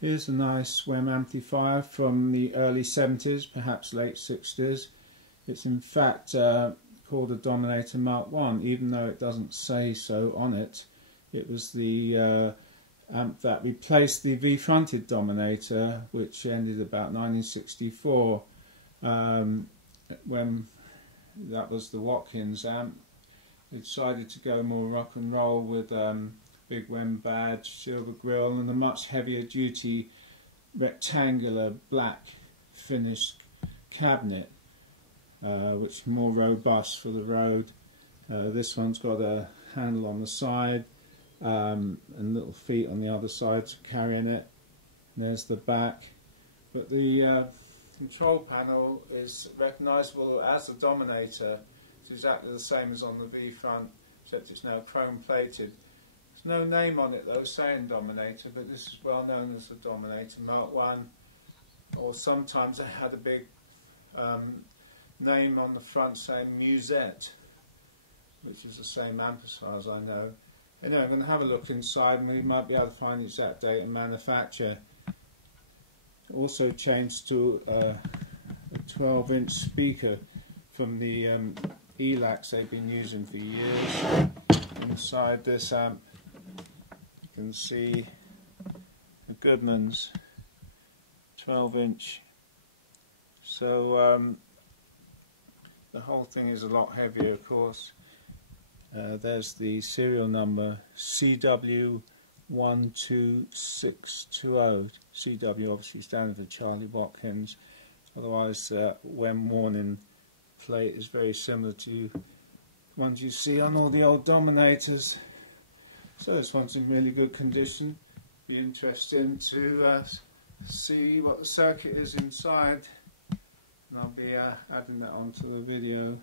Here's a nice WEM amplifier from the early 70s, perhaps late 60s. It's in fact called a Dominator Mark 1, even though it doesn't say so on it. It was the amp that replaced the V-fronted Dominator, which ended about 1964, when that was the Watkins amp. They decided to go more rock and roll with big WEM badge, silver grille, and a much heavier duty rectangular black finished cabinet, which is more robust for the road. This one's got a handle on the side and little feet on the other side for carrying it. And there's the back. But the control panel is recognisable as the Dominator. It's exactly the same as on the V-front, except it's now chrome plated. There's no name on it though saying Dominator, but this is well known as the Dominator Mark 1, or sometimes they had a big name on the front saying Musette, which is the same amp as far as I know. Anyway, I'm going to have a look inside and we might be able to find the exact date and manufacture. Also changed to a 12-inch speaker from the ELACs they've been using for years. Inside this amp you can see a Goodmans 12-inch. So the whole thing is a lot heavier, of course. There's the serial number CW12620. CW obviously standing for Charlie Watkins. Otherwise, WEM warning plate is very similar to ones you see on all the old Dominators. So this one's in really good condition. Be interesting to see what the circuit is inside, and I'll be adding that onto the video.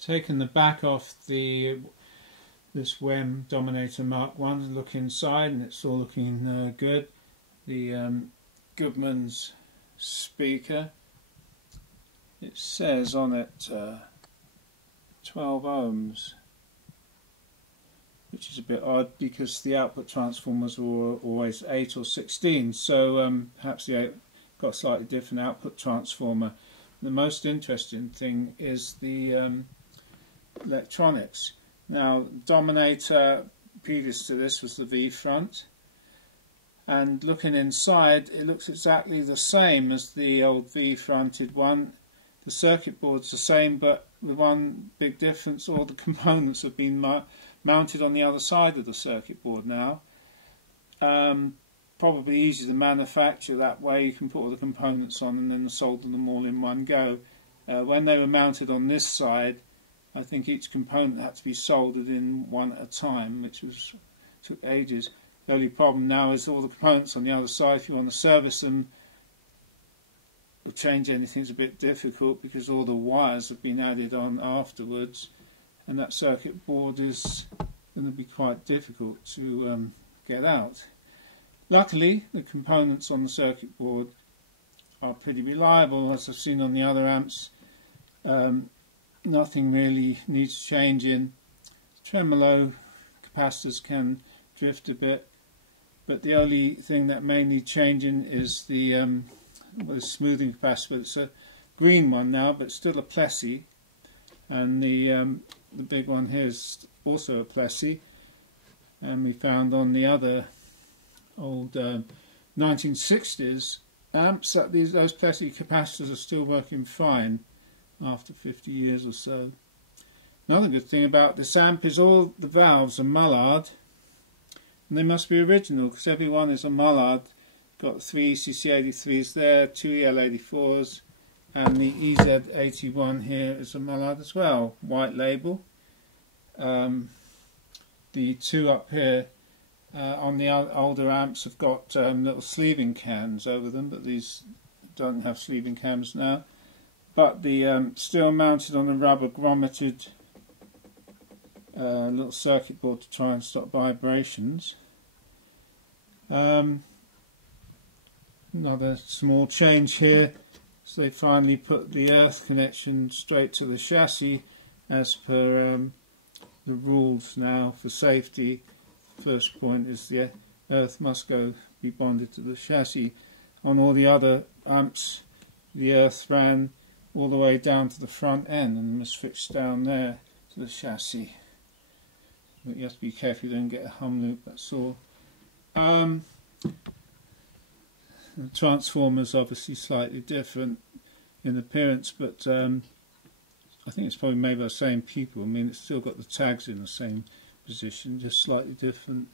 Taking the back off this WEM Dominator Mark 1 and look inside, and it's all looking good. The Goodmans speaker, it says on it 12 ohms, which is a bit odd because the output transformers were always 8 or 16, so perhaps the 8 got a slightly different output transformer. The most interesting thing is the electronics. Now, Dominator previous to this was the V-front, and looking inside it looks exactly the same as the old V-fronted one. The circuit board's the same, but with one big difference: all the components have been mounted on the other side of the circuit board now. Probably easy to manufacture that way. You can put all the components on and then solder them all in one go. When they were mounted on this side, I think each component had to be soldered in one at a time, which took ages. The only problem now is all the components on the other side. If you want to service them or change anything, it's a bit difficult because all the wires have been added on afterwards, and that circuit board is going to be quite difficult to get out. Luckily, the components on the circuit board are pretty reliable, as I've seen on the other amps. Nothing really needs changing. Tremelo capacitors can drift a bit, but the only thing that may need changing is the smoothing capacitor. It's a green one now, but still a Plessy, and the big one here is also a Plessy. And we found on the other old 1960s amps that those Plessy capacitors are still working fine after 50 years or so. Another good thing about this amp is all the valves are Mullard, and they must be original because every one is a Mullard. Got 3 ECC83s there, 2 EL84s, and the EZ81 here is a Mullard as well, white label. The two up here on the older amps have got little sleeving cams over them, but these don't have sleeving cams now. But the still mounted on a rubber grommeted little circuit board to try and stop vibrations. Another small change here, so they finally put the earth connection straight to the chassis as per the rules now for safety. First point is the earth must be bonded to the chassis. On all the other amps, the earth ran all the way down to the front end and was fixed down there to the chassis. But you have to be careful you don't get a hum loop, that's all. The transformer is obviously slightly different in appearance, but I think it's probably made by the same people. I mean, it's still got the tags in the same position, just slightly different.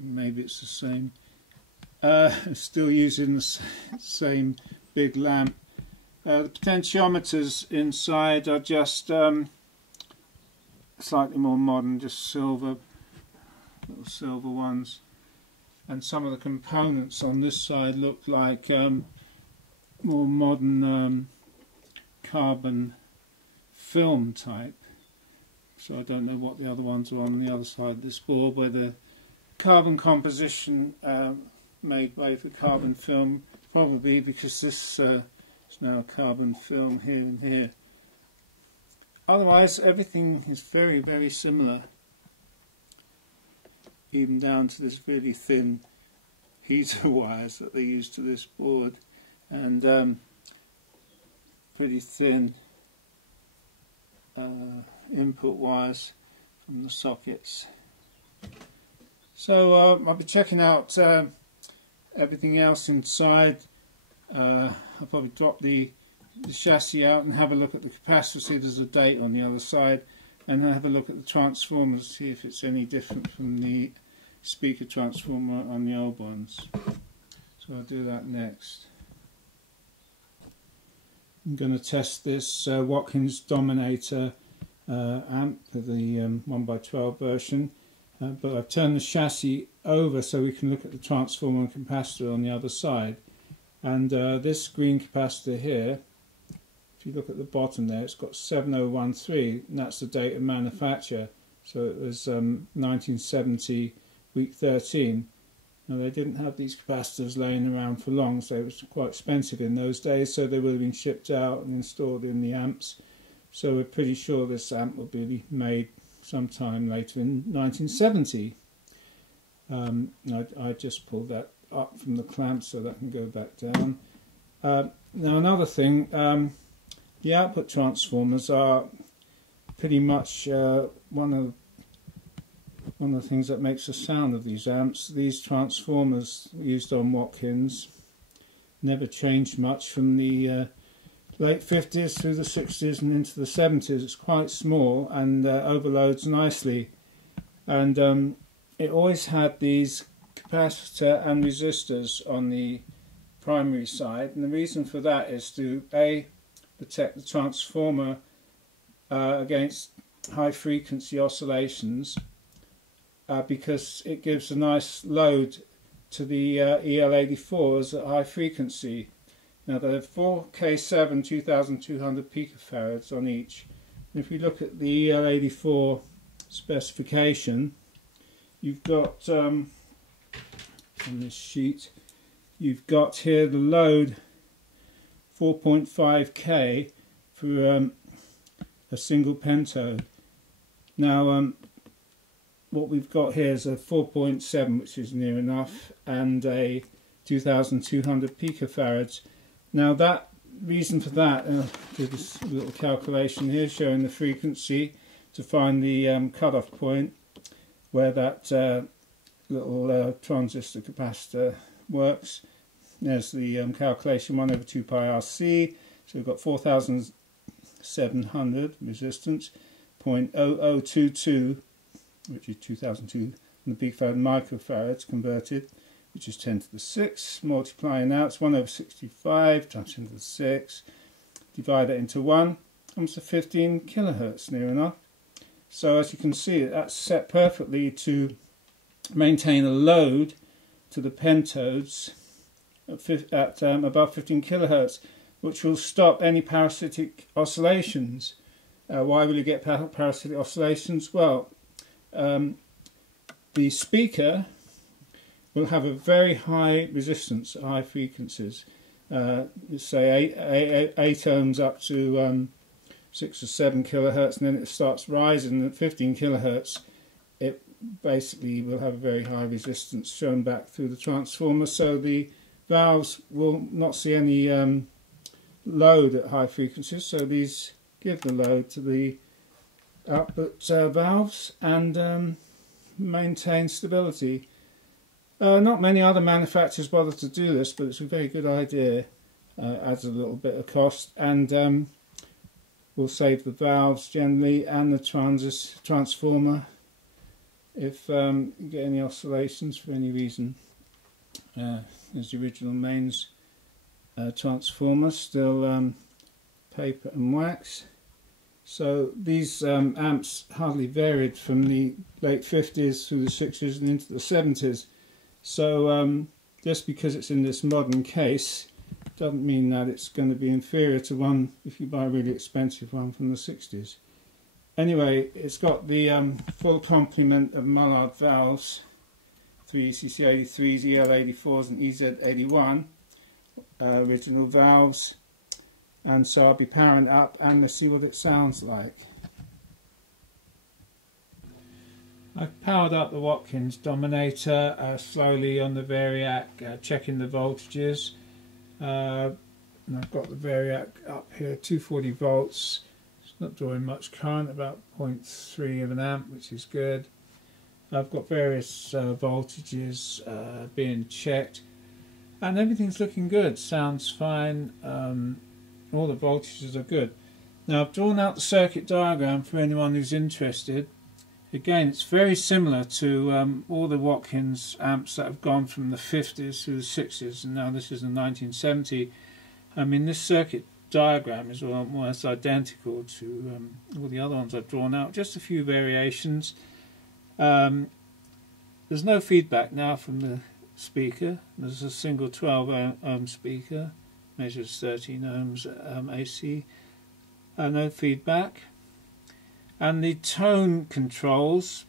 Maybe it's the same. Still using the same big lamp. The potentiometers inside are just slightly more modern, just silver, little silver ones. And some of the components on this side look like more modern carbon film type. So I don't know what the other ones are on the other side of this board, where the carbon composition made by the carbon film, probably because this is now carbon film here and here. Otherwise everything is very, very similar, even down to this really thin heater wires that they use to this board, and pretty thin input wires from the sockets. So I'll be checking out everything else inside. I'll probably drop the chassis out and have a look at the capacitor, see if there's a date on the other side, and then have a look at the transformers, see if it's any different from the speaker transformer on the old ones. So I'll do that next. I'm going to test this Watkins Dominator amp, the 1x12 version, but I've turned the chassis over so we can look at the transformer and capacitor on the other side. And this green capacitor here, if you look at the bottom there, it's got 7013, and that's the date of manufacture. So it was 1970, week 13. Now they didn't have these capacitors laying around for long, so it was quite expensive in those days, so they would have been shipped out and installed in the amps. So we're pretty sure this amp will be made sometime later in 1970. I just pulled that up from the clamp so that can go back down. Now another thing, the output transformers are pretty much one of the things that makes the sound of these amps. These transformers used on Watkins never changed much from the late 50s through the 60s and into the 70s. It's quite small and overloads nicely, and it always had these capacitor and resistors on the primary side, and the reason for that is to protect the transformer against high frequency oscillations, because it gives a nice load to the EL84s at high frequency. Now they're 4K7 2200 picofarads on each. And if we look at the EL84 specification, you've got on this sheet, you've got here the load 4.5K for a single pentode. Now what we've got here is a 4.7, which is near enough, and a 2200 picofarads. Now that reason for that, I'll do this little calculation here showing the frequency to find the cutoff point where that little transistor capacitor works. There's the calculation, 1 over 2 pi RC, so we've got 4700 resistance, 0.0022, which is 2002 picofarad microfarads converted, which is 10 to the 6, multiplying out, it's 1 over 65 times 10 to the 6, divide that into 1, comes to 15 kilohertz, near enough. So as you can see, that's set perfectly to maintain a load to the pentodes at above 15 kilohertz, which will stop any parasitic oscillations. Why will you get parasitic oscillations? Well, the speaker will have a very high resistance at high frequencies, let's say 8 ohms up to 6 or 7 kilohertz, and then it starts rising at 15 kilohertz. It basically will have a very high resistance shown back through the transformer, so the valves will not see any load at high frequencies, so these give the load to the output valves and maintain stability. Not many other manufacturers bother to do this, but it's a very good idea. Adds a little bit of cost and will save the valves generally and the transformer if you get any oscillations for any reason. There's the original mains transformer, still paper and wax. So these amps hardly varied from the late 50s through the 60s and into the 70s. So just because it's in this modern case doesn't mean that it's going to be inferior to one if you buy a really expensive one from the 60s. Anyway, it's got the full complement of Mullard valves, 3 ECC83s, EL84s and EZ81, original valves, and so I'll be powering it up and let's see what it sounds like. I've powered up the Watkins Dominator slowly on the Variac, checking the voltages. And I've got the Variac up here, 240 volts. It's not drawing much current, about 0.3 of an amp, which is good. I've got various voltages being checked, and everything's looking good. Sounds fine. All the voltages are good. Now I've drawn out the circuit diagram for anyone who's interested. Again, it's very similar to all the Watkins amps that have gone from the 50s through the 60s, and now this is in 1970. I mean, this circuit diagram is almost identical to all the other ones I've drawn out, just a few variations. There's no feedback now from the speaker. There's a single 12 ohm speaker, measures 13 ohms AC, no feedback. And the tone controls,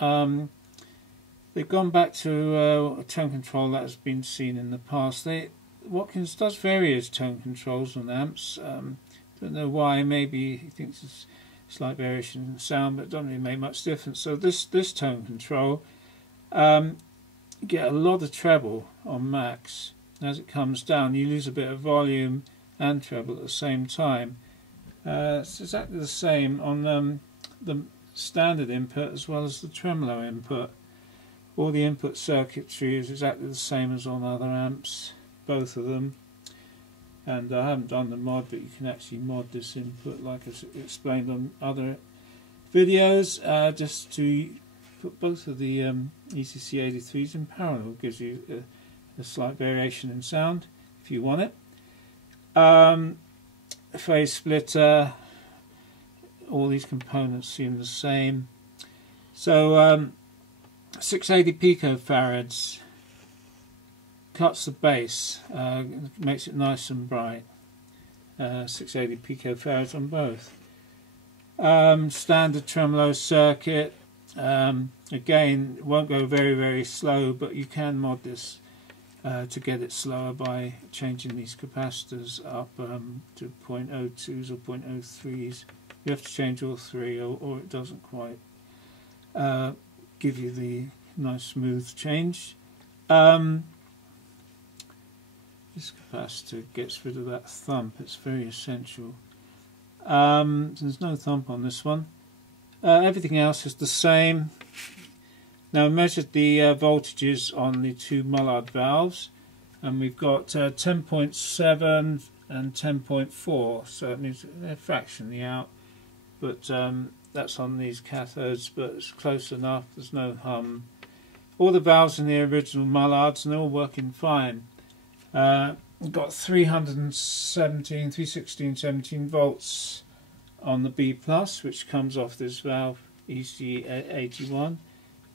they've gone back to a tone control that has been seen in the past. Watkins does various tone controls on amps. Don't know why. Maybe he thinks it's a slight variation in sound, but it doesn't really make much difference. So this tone control, you get a lot of treble on max. As it comes down, you lose a bit of volume and treble at the same time. It's exactly the same on the standard input as well as the tremolo input. All the input circuitry is exactly the same as on other amps, both of them. And I haven't done the mod, but you can actually mod this input like I explained on other videos, just to put both of the ECC83s in parallel. Gives you a slight variation in sound if you want it. Phase splitter, all these components seem the same. So 680 picofarads, cuts the bass, makes it nice and bright. 680 picofarads on both. Standard tremolo circuit, again it won't go very slow, but you can mod this to get it slower by changing these capacitors up to 0.02s or 0.03s. You have to change all three, or it doesn't quite give you the nice smooth change. This capacitor gets rid of that thump. It's very essential. There's no thump on this one. Everything else is the same. Now I measured the voltages on the two Mullard valves, and we've got 10.7 and 10.4, so it means they're fractionally out, but that's on these cathodes, but it's close enough, there's no hum. All the valves in the original Mullards, and they're all working fine. We've got 316, 17 volts on the B+, which comes off this valve EC81.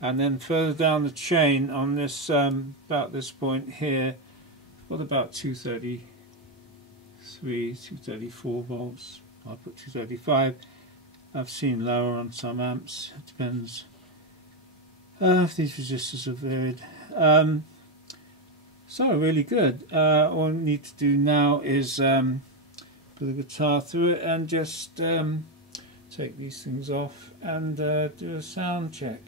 And then further down the chain on this, about this point here, what about 233, 234 volts? I'll put 235. I've seen lower on some amps. It depends if these resistors are varied. So really good. All we need to do now is put the guitar through it and just take these things off and do a sound check.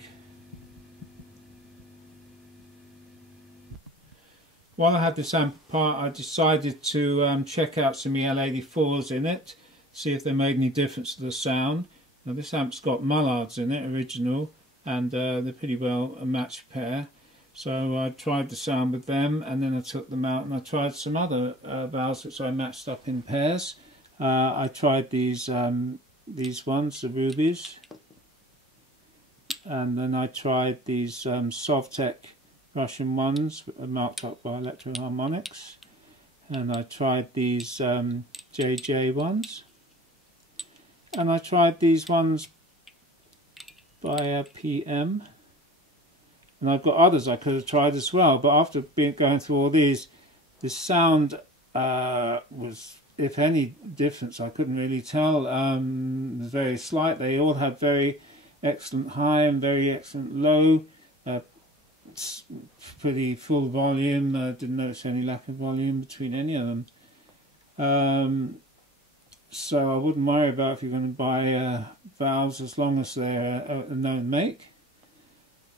While I had this amp apart, I decided to check out some EL84s in it, see if they made any difference to the sound. Now this amp's got Mullards in it, original, and they're pretty well a matched pair. So I tried the sound with them, and then I took them out and I tried some other valves which I matched up in pairs. I tried these ones, the rubies, and then I tried these Sovtek Russian ones marked up by Electro Harmonics, and I tried these JJ ones, and I tried these ones by PM, and I've got others I could have tried as well, but after going through all these, the sound was, if any difference, I couldn't really tell. It was very slight. They all had very excellent high and very excellent low, pretty full volume. Didn't notice any lack of volume between any of them. So I wouldn't worry about if you're going to buy valves, as long as they're a known make,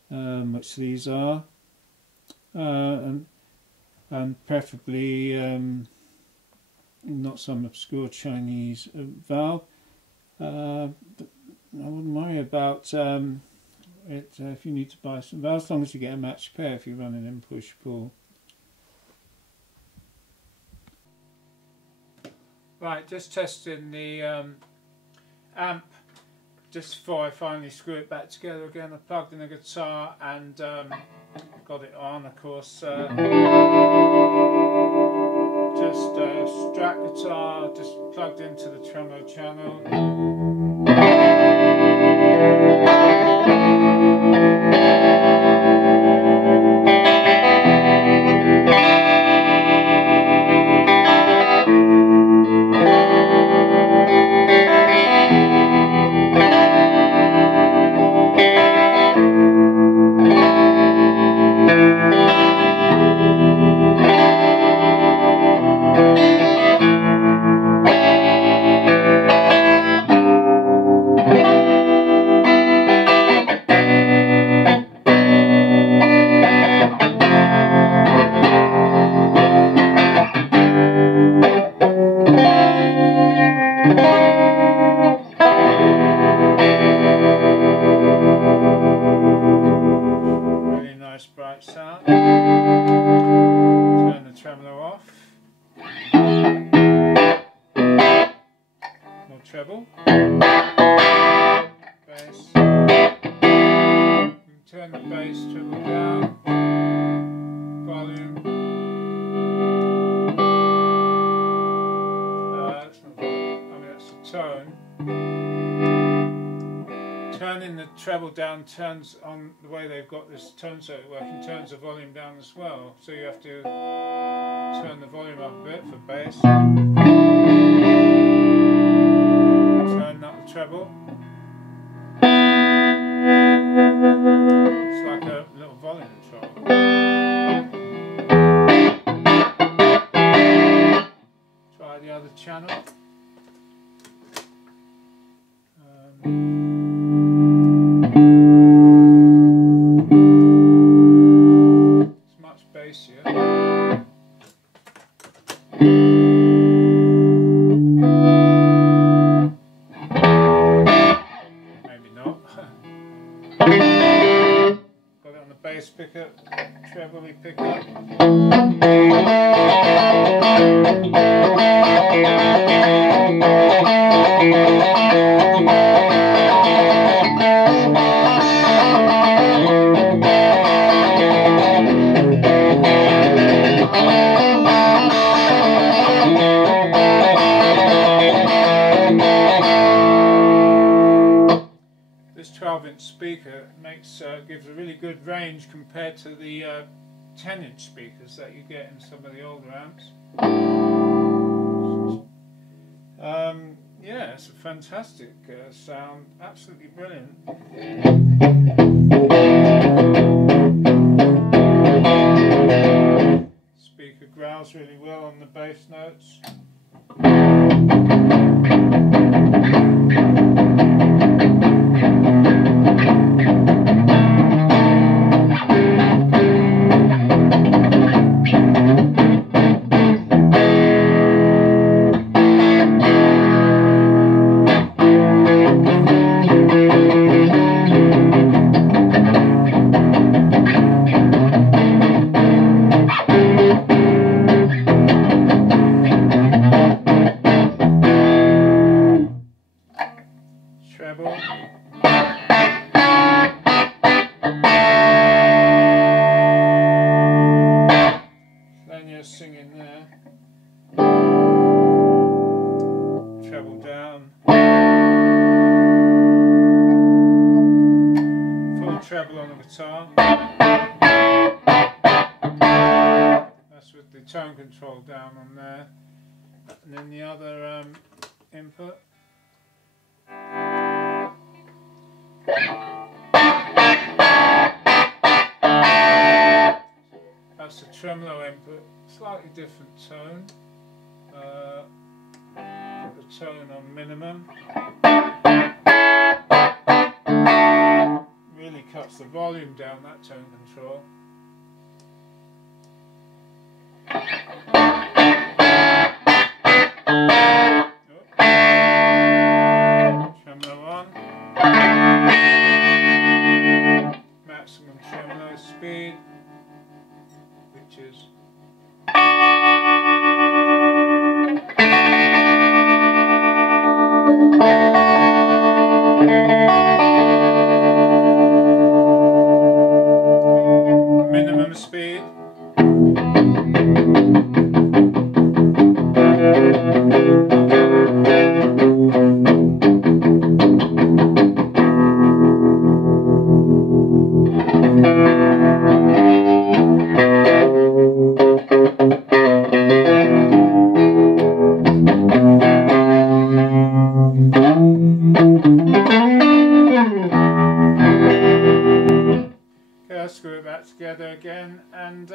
which these are, and preferably not some obscure Chinese valve. I wouldn't worry about it if you need to buy some valves, as long as you get a matched pair if you're running in push-pull. Right, just testing the amp just before I finally screw it back together again. I plugged in the guitar and got it on, of course. Just Strat guitar, just plugged into the tremolo channel. Bright sound. Turn the tremolo off. More treble. Bass. Turn the bass treble down. Volume. That's not volume. I mean, that's the tone. Turning the treble down turns on the way they've got this tone circuit working, turns the volume down as well. So you have to turn the volume up a bit for bass. Turn up the treble. It's like a little volume control. Try the other channel. Maybe not. Got it on the bass pickup, treble pickup. This 12-inch speaker gives a really good range compared to the 10-inch speakers that you get in some of the older amps. Yeah, it's a fantastic sound, absolutely brilliant. Speaker growls really well on the bass notes. Full treble on the guitar. That's with the tone control down on there. And then the other input. That's the tremolo input, slightly different tone. Put the tone on minimum. Really cuts the volume down, that tone control. Tremolo on. Maximum tremolo speed, which is minimum speed. I'll screw it back together again, and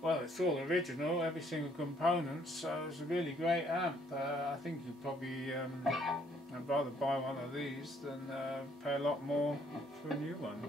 well, it's all original, every single component, so it's a really great amp. I think you'd probably I'd rather buy one of these than pay a lot more for a new one.